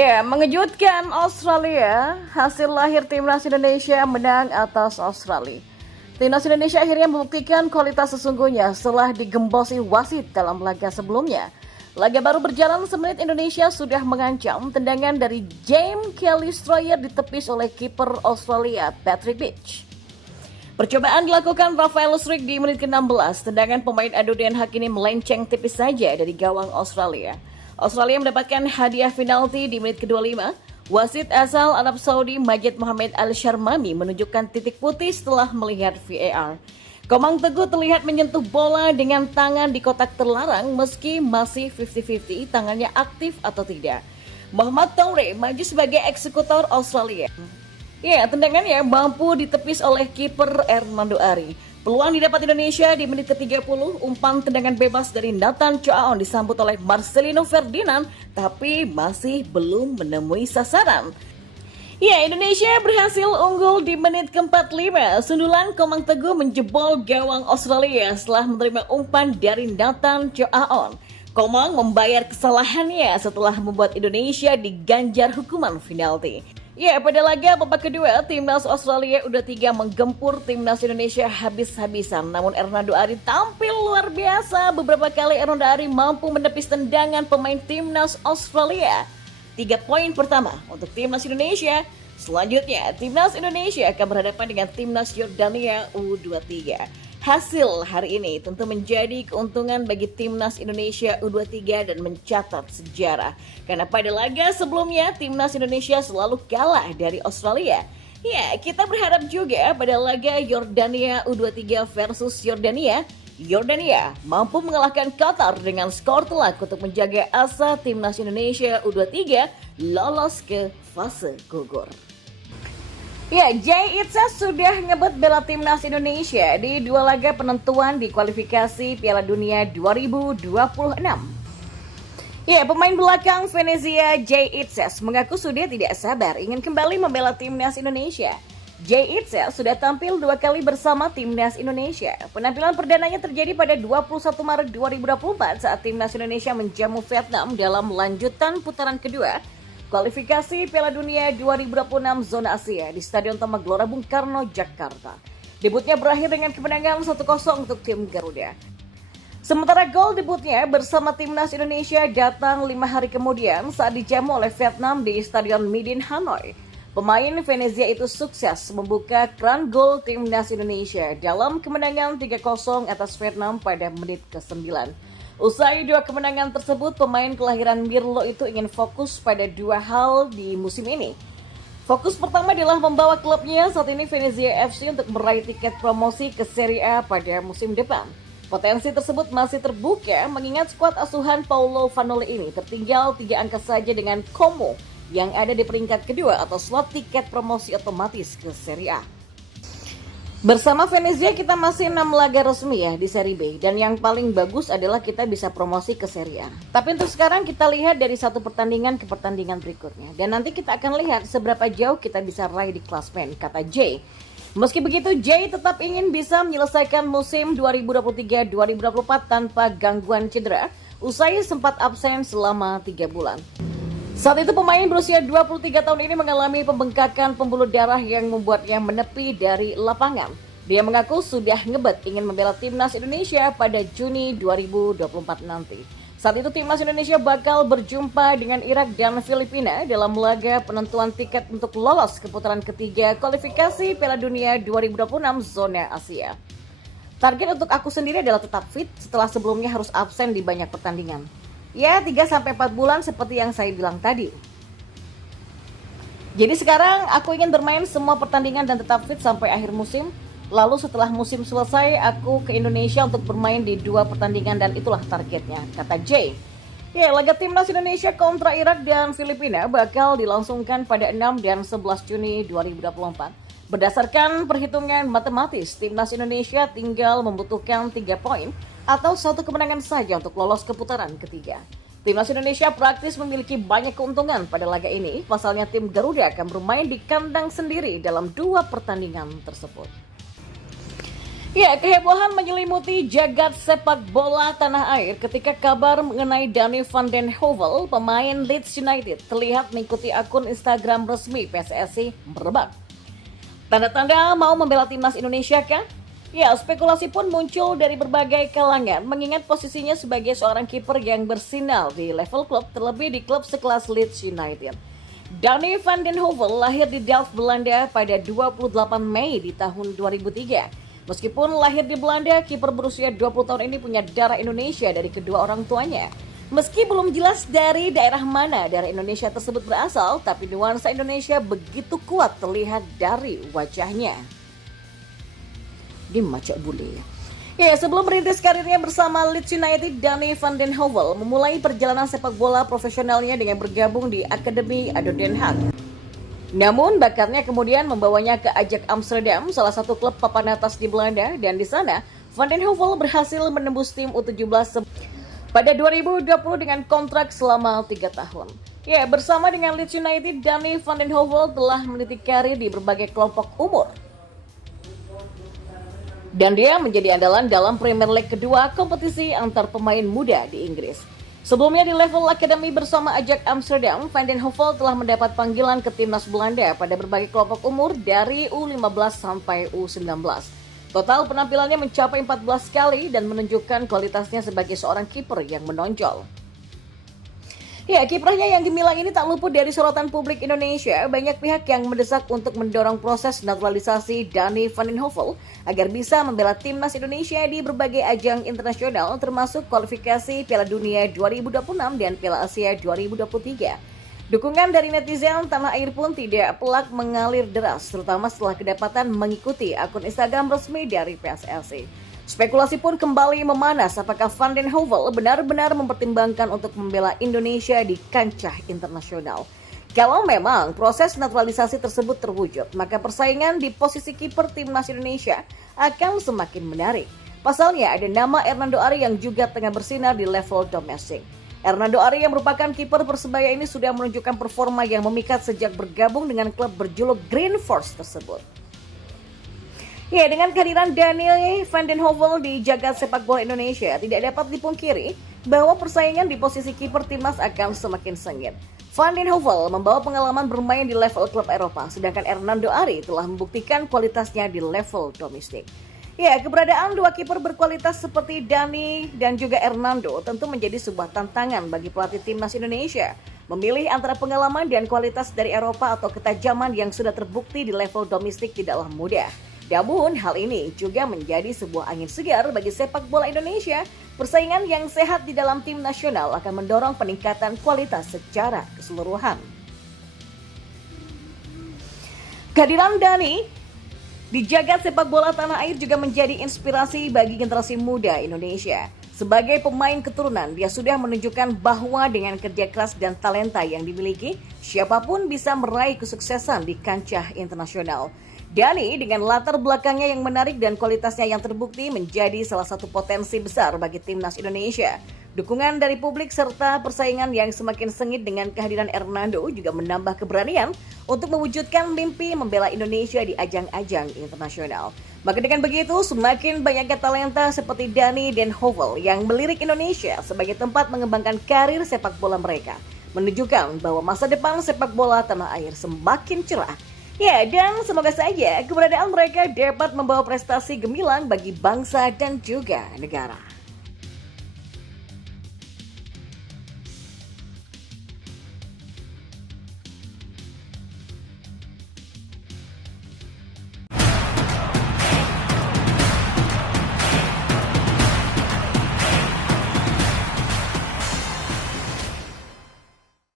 Ya, mengejutkan Australia, hasil lahir timnas Indonesia menang atas Australia. Timnas Indonesia akhirnya membuktikan kualitas sesungguhnya setelah digembosi wasit dalam laga sebelumnya. Laga baru berjalan semenit Indonesia sudah mengancam tendangan dari James Kelly Stroyer ditepis oleh kiper Australia Patrick Beach. Percobaan dilakukan Rafael Struijk di menit ke-16. Tendangan pemain adu Den Haag ini melenceng tipis saja dari gawang Australia. Australia mendapatkan hadiah penalti di menit ke-25. Wasit asal Arab Saudi Majid Mohamed Al-Sharmami menunjukkan titik putih setelah melihat VAR. Komang Teguh terlihat menyentuh bola dengan tangan di kotak terlarang meski masih 50-50 tangannya aktif atau tidak. Muhammad Toure maju sebagai eksekutor Australia. Ya, tendangannya mampu ditepis oleh kiper Hernando Ari. Peluang didapat Indonesia di menit ke-30, umpan tendangan bebas dari Nathan Choaon disambut oleh Marcelino Ferdinand, tapi masih belum menemui sasaran. Ya, Indonesia berhasil unggul di menit ke-45. Sundulan Komang Teguh menjebol gawang Australia setelah menerima umpan dari Nathan Choaon. Komang membayar kesalahannya setelah membuat Indonesia diganjar hukuman penalti. Ya, pada laga babak kedua, timnas Australia U23 menggempur timnas Indonesia habis-habisan. Namun Hernando Ari tampil luar biasa. Beberapa kali Hernando Ari mampu menepis tendangan pemain timnas Australia. 3 poin pertama untuk timnas Indonesia. Selanjutnya, timnas Indonesia akan berhadapan dengan timnas Yordania U23. Hasil hari ini tentu menjadi keuntungan bagi timnas Indonesia U23 dan mencatat sejarah. Karena pada laga sebelumnya timnas Indonesia selalu kalah dari Australia. Ya, kita berharap juga pada laga Yordania U23 versus Yordania mampu mengalahkan Qatar dengan skor telak untuk menjaga asa timnas Indonesia U23 lolos ke fase gugur. Ya, Jay Itza sudah ngebet bela timnas Indonesia di 2 laga penentuan di kualifikasi Piala Dunia 2026. Ya, pemain belakang Venezia Jay Itza mengaku sudah tidak sabar ingin kembali membela timnas Indonesia. Jay Itza sudah tampil 2 kali bersama timnas Indonesia. Penampilan perdananya terjadi pada 21 Maret 2024 saat timnas Indonesia menjamu Vietnam dalam lanjutan putaran kedua kualifikasi Piala Dunia 2026 Zona Asia di Stadion Utama Gelora Bung Karno, Jakarta. Debutnya berakhir dengan kemenangan 1-0 untuk tim Garuda. Sementara gol debutnya bersama timnas Indonesia datang 5 hari kemudian saat dijamu oleh Vietnam di Stadion Midin Hanoi. Pemain Venezia itu sukses membuka keran gol timnas Indonesia dalam kemenangan 3-0 atas Vietnam pada menit ke-9. Usai 2 kemenangan tersebut, pemain kelahiran Mirlo itu ingin fokus pada 2 hal di musim ini. Fokus pertama adalah membawa klubnya saat ini Venezia FC untuk meraih tiket promosi ke Serie A pada musim depan. Potensi tersebut masih terbuka mengingat skuad asuhan Paulo Vanoli ini tertinggal 3 angka saja dengan Como yang ada di peringkat kedua atau slot tiket promosi otomatis ke Serie A. Bersama Venezia kita masih 6 laga resmi ya di Serie B dan yang paling bagus adalah kita bisa promosi ke Serie A. Tapi untuk sekarang kita lihat dari satu pertandingan ke pertandingan berikutnya dan nanti kita akan lihat seberapa jauh kita bisa raih di klasmen, kata Jay. Meski begitu, Jay tetap ingin bisa menyelesaikan musim 2023-2024 tanpa gangguan cedera usai sempat absen selama 3 bulan. Saat itu pemain berusia 23 tahun ini mengalami pembengkakan pembuluh darah yang membuatnya menepi dari lapangan. Dia mengaku sudah ngebet ingin membela timnas Indonesia pada Juni 2024 nanti. Saat itu timnas Indonesia bakal berjumpa dengan Irak dan Filipina dalam laga penentuan tiket untuk lolos ke putaran ketiga kualifikasi Piala Dunia 2026 Zona Asia. Target untuk aku sendiri adalah tetap fit setelah sebelumnya harus absen di banyak pertandingan. Ya, 3-4 bulan seperti yang saya bilang tadi. Jadi sekarang aku ingin bermain semua pertandingan dan tetap fit sampai akhir musim. Lalu setelah musim selesai, aku ke Indonesia untuk bermain di 2 pertandingan dan itulah targetnya, kata Jay. Ya, laga timnas Indonesia kontra Irak dan Filipina bakal dilangsungkan pada 6 dan 11 Juni 2024. Berdasarkan perhitungan matematis, timnas Indonesia tinggal membutuhkan 3 poin atau 1 kemenangan saja untuk lolos ke putaran ketiga. Timnas Indonesia praktis memiliki banyak keuntungan pada laga ini, pasalnya tim Garuda akan bermain di kandang sendiri dalam 2 pertandingan tersebut. Ya, kehebohan menyelimuti jagat sepak bola tanah air ketika kabar mengenai Donny van den Heuvel, pemain Leeds United, terlihat mengikuti akun Instagram resmi PSSI merebak. Tanda-tanda mau membela timnas Indonesia kah? Ya, spekulasi pun muncul dari berbagai kalangan mengingat posisinya sebagai seorang kiper yang bersinar di level klub, terlebih di klub sekelas Leeds United. Donny van den Heuvel lahir di Delft, Belanda pada 28 Mei di tahun 2003. Meskipun lahir di Belanda, kiper berusia 20 tahun ini punya darah Indonesia dari kedua orang tuanya. Meski belum jelas dari daerah mana darah Indonesia tersebut berasal, tapi nuansa Indonesia begitu kuat terlihat dari wajahnya. Dia macak bule. Ya, sebelum merintis karirnya bersama Leeds United, Donny van den Heuvel memulai perjalanan sepak bola profesionalnya dengan bergabung di Akademi ADO Den Haag. Namun bakatnya kemudian membawanya ke Ajax Amsterdam, salah satu klub papan atas di Belanda, dan di sana Van den Heuvel berhasil menembus tim U17 pada 2020 dengan kontrak selama 3 tahun. Ya, bersama dengan Leeds United, Donny van den Heuvel telah meniti karir di berbagai kelompok umur. Dan dia menjadi andalan dalam Premier League kedua, kompetisi antar pemain muda di Inggris. Sebelumnya di level akademi bersama Ajax Amsterdam, Van den Heuvel telah mendapat panggilan ke timnas Belanda pada berbagai kelompok umur dari U15 sampai U19. Total penampilannya mencapai 14 kali dan menunjukkan kualitasnya sebagai seorang kiper yang menonjol. Ya, kiprahnya yang gemilang ini tak luput dari sorotan publik Indonesia. Banyak pihak yang mendesak untuk mendorong proses naturalisasi Donny van den Heuvel agar bisa membela timnas Indonesia di berbagai ajang internasional termasuk kualifikasi Piala Dunia 2026 dan Piala Asia 2023. Dukungan dari netizen tanah air pun tidak pelak mengalir deras, terutama setelah kedapatan mengikuti akun Instagram resmi dari PSSI. Spekulasi pun kembali memanas apakah Van den Heuvel benar-benar mempertimbangkan untuk membela Indonesia di kancah internasional. Kalau memang proses naturalisasi tersebut terwujud, maka persaingan di posisi kiper timnas Indonesia akan semakin menarik. Pasalnya ada nama Hernando Ari yang juga tengah bersinar di level domestik. Hernando Ari yang merupakan kiper Persebaya ini sudah menunjukkan performa yang memikat sejak bergabung dengan klub berjuluk Green Force tersebut. Ya, dengan kehadiran Donny van den Heuvel di jagat sepak bola Indonesia, tidak dapat dipungkiri bahwa persaingan di posisi kiper timnas akan semakin sengit. Van den Heuvel membawa pengalaman bermain di level klub Eropa, sedangkan Hernando Ari telah membuktikan kualitasnya di level domestik. Ya, keberadaan dua kiper berkualitas seperti Donny dan juga Hernando tentu menjadi sebuah tantangan bagi pelatih timnas Indonesia. Memilih antara pengalaman dan kualitas dari Eropa atau ketajaman yang sudah terbukti di level domestik tidaklah mudah. Namun hal ini juga menjadi sebuah angin segar bagi sepak bola Indonesia. Persaingan yang sehat di dalam tim nasional akan mendorong peningkatan kualitas secara keseluruhan. Kehadiran Donny di jagat sepak bola tanah air juga menjadi inspirasi bagi generasi muda Indonesia. Sebagai pemain keturunan, dia sudah menunjukkan bahwa dengan kerja keras dan talenta yang dimiliki, siapapun bisa meraih kesuksesan di kancah internasional. Donny dengan latar belakangnya yang menarik dan kualitasnya yang terbukti menjadi salah satu potensi besar bagi timnas Indonesia. Dukungan dari publik serta persaingan yang semakin sengit dengan kehadiran Hernando juga menambah keberanian untuk mewujudkan mimpi membela Indonesia di ajang-ajang internasional. Maka dengan begitu, semakin banyaknya talenta seperti Donny van den Heuvel yang melirik Indonesia sebagai tempat mengembangkan karir sepak bola mereka, menunjukkan bahwa masa depan sepak bola tanah air semakin cerah. Ya, dan semoga saja keberadaan mereka dapat membawa prestasi gemilang bagi bangsa dan juga negara.